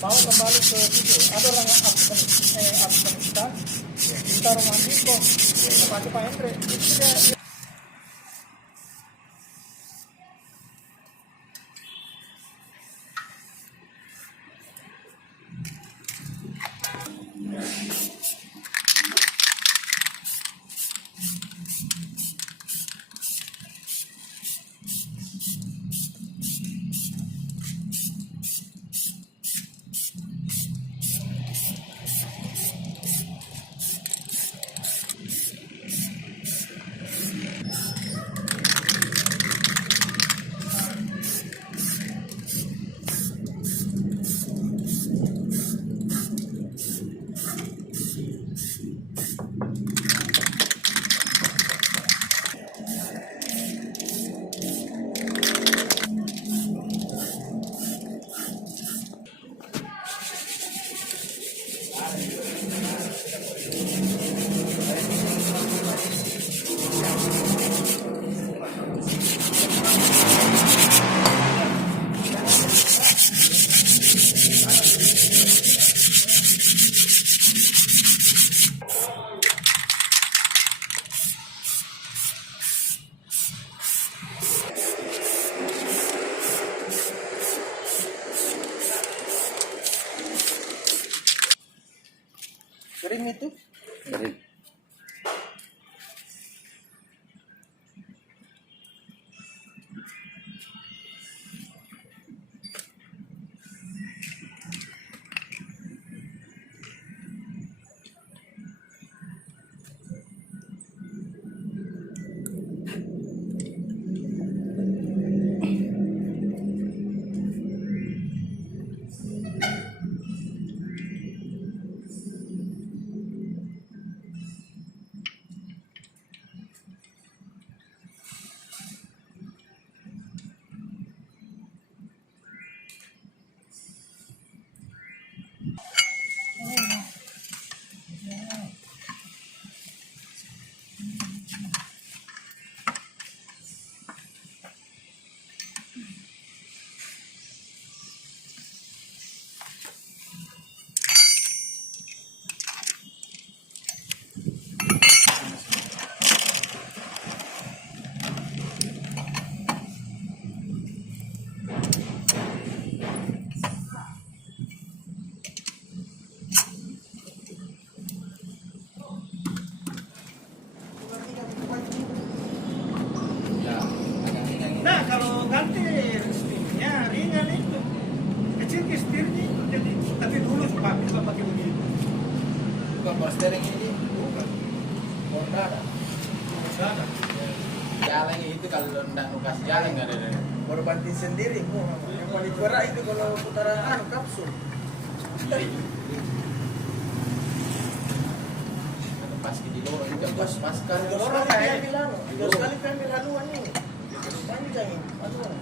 Bawa kembali ke situ. Ada orang Afghanistan, kita rumah Biko, pakai Pak Hendrik. Kering itu? Kering. Nah, kalau ganti setirnya ringan itu, kecil ke setirnya itu jadi. Tapi dulu kita pakai begini. Bukan power steering ini, Bukan. Honda ada. Sana. Jalannya itu kalau tidak kasih jalan nggak ada. Baru banting sendiri. Oh, yang paling berat itu kalau putaran kapsul. Pas di luar juga pas kan Orang kayak bilang, 3 kali ambil haluan ini. Panjang ini, haluan.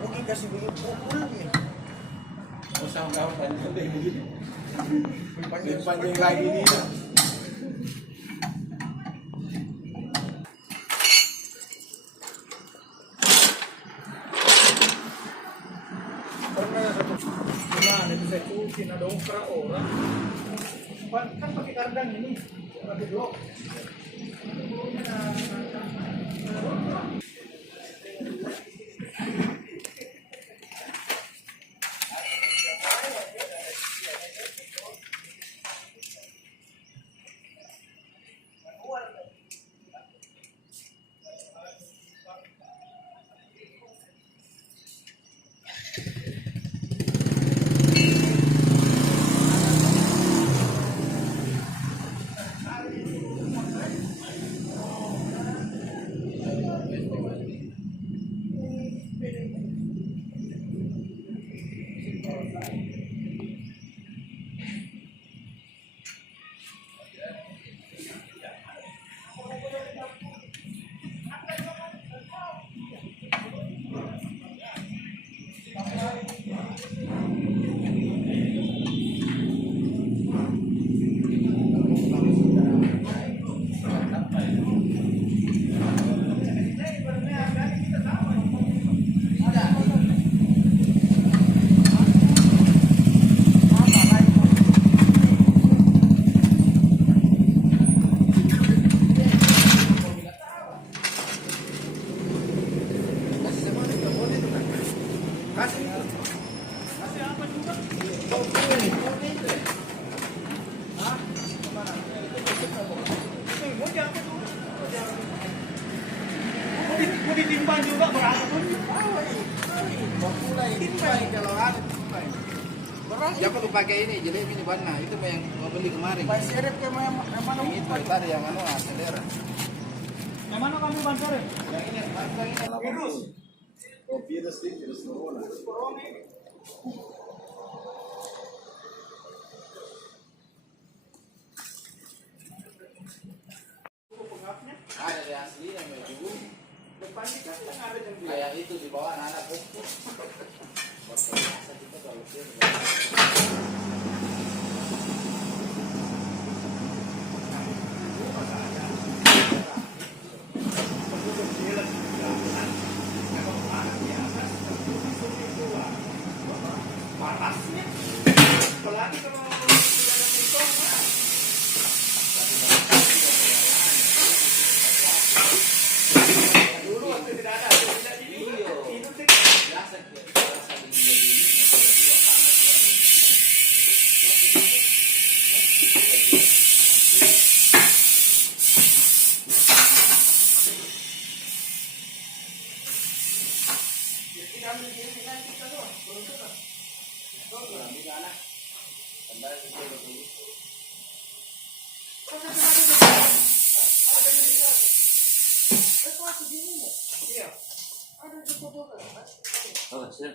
Mungkin kasih begitu pukul nih. Oh sama kamu panjang deh begini. Panjang lagi nih. Pernah satu gimana bisa cuci ada ukra orang kan pakai kardang ini pakai blok. Mau ditimbang juga berapa tuh? Mulai timbang kalau ada timbang. Ya perlu pakai ini, jadi ini warna itu yang mau beli kemarin. Pas serep ke yang mana Yang itu tadi yang anu acelera. Yang mana kamu ban sore? Yang ini warna ini Virus. Oh, virus nih, virus corona. Corona ini. ada yang asli yang itu. Depannya kan yang ada yang Kayak itu di bawah anak pupuk. Biasa kita kalau dia panasnya. Apalagi kalau sudah ada motor, dulu waktu tidak ada, tidak ini, itu sih. biasa biasa di ini tiba-tiba panas ya. Di sana. Kembali ke dulu. Iya. Oh, sir.